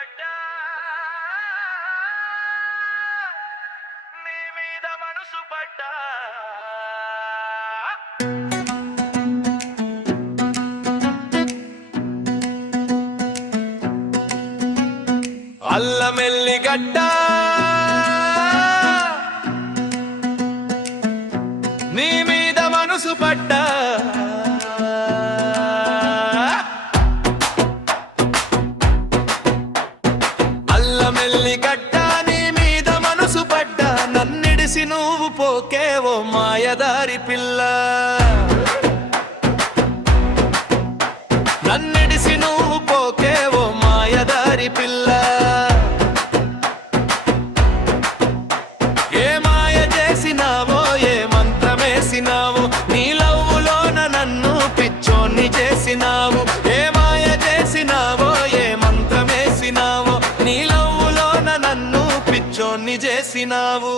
గడ్డ నీ మీద మనసు పడ్డా అల్లమెల్లి గడ్డ నీ మీద మనసు పడ్డా అల్లమెల్లి గడ్డ నీ మీద మనసు పడ్డా నన్నిడిసి నువ్వు పోకేవో మాయదారి పిల్ల నన్నిడిసి నువ్వు పోకేవో మాయదారి పిల్ల ఏ మాయ చేసినావో ఏ మంత్రమేసినావో నీ లవ్వులోన నన్ను పిచ్చోన్ని చేసినావు ఏ మాయ చేసినావో ఏ మంత్రమేసినావో నీ లవ్వులోన నన్ను పిచ్చోన్ని చేసినావు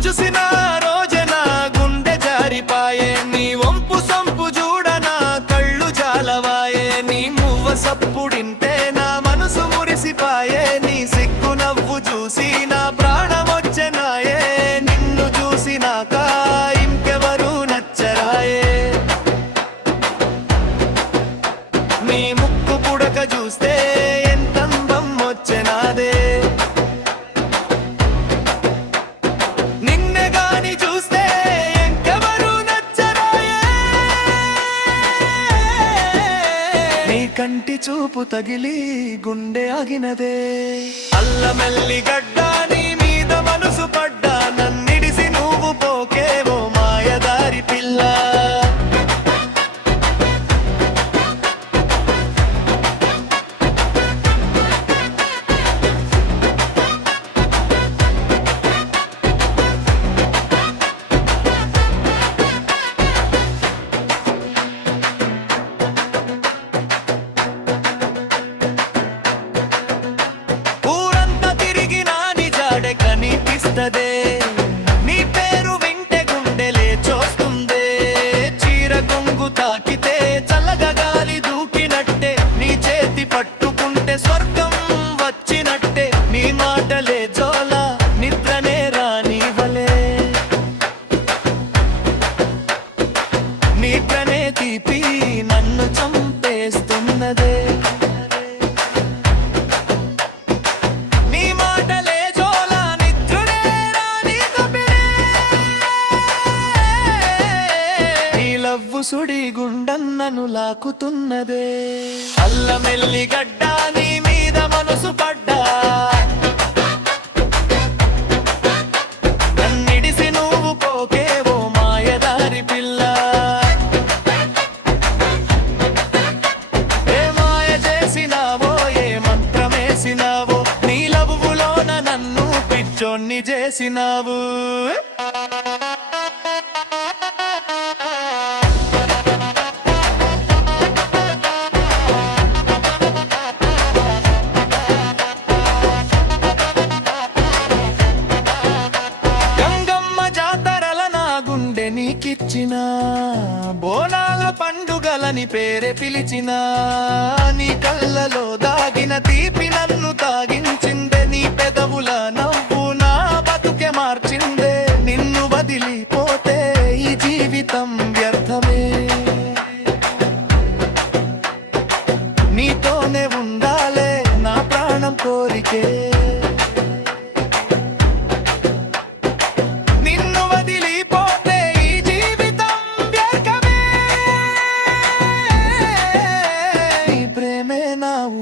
చూసిన రోజే నా గుండె జారిపాయే నీ వంపు సంపు చూడనా కళ్ళు జాలవాయే నీ మువ్వ సప్పుడింటే నా మనసు మురిసిపాయే నీ సిగ్గు నవ్వు చూసి నా ప్రాణమొచ్చెనాయే నిన్ను చూసినాక ఇంకెవరు నచ్చరాయే నీ ముక్కు పుడక చూస్తే ఎంతందం వచ్చెనాదే కంటి చూపు తగిలి గుండె ఆగినదే అల్లమెల్లి గడ్డ నీ మీద మనసు పడ్డా నన్నిడిసి నువ్వు పోకేవో మాయదారి పిల్ల కనిపిస్తదే నీ పేరు వింటే గుండెలే చూస్తుందే చీర కొంగు తాకితే చల్లగా గాలి దూకినట్టే నీ చేతి పట్టుకుంటే స్వర్గం వచ్చినట్టే నీ మాటలే జోల నిద్రనే రానివలే నీ ప్రణే తీపి నన్ను చంపేస్తున్నదే సుడి గుండన్నను లాకుతున్నదే అల్లమెల్లి గడ్డ నీ మీద మనసు పడ్డా నన్నిడిసి నువ్వు పోకేవో మాయదారి పిల్ల ఏ మాయ చేసినావో ఏ మంత్రమేసినావో నీ లవ్వులోన నన్ను పిచ్చోన్ని చేసినావు నీకిచ్చిన బోనాల పండుగలని పేరే పిలిచిన నీ కళ్ళలో దాగిన తీపి నన్ను తాగించిందే నీ పెదవుల నవ్వు నా బతుకే మార్చిందే నిన్ను వదిలిపోతే ఈ జీవితం వ్యర్థమే నీతోనే ఉండాలే నా ప్రాణం కోరికే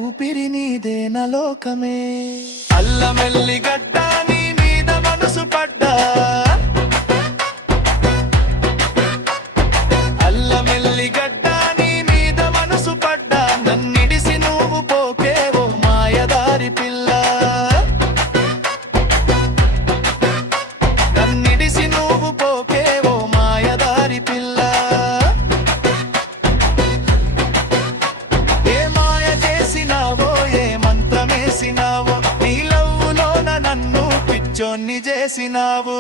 ఊపిరి నీదే నా లోకమే అల్లమెల్లి గడ్డ నీ మీద మనసు పడ్డా అల్లమెల్లి గడ్డ నీ మీద మనసు పడ్డా నన్నిడిసి నువ్వు పోకేవో మాయదారి పిల్ల నన్నిడిసి నువ్వు పోకేవో మాయదారి పిల్ల పిచ్చోన్ని చేసినావు.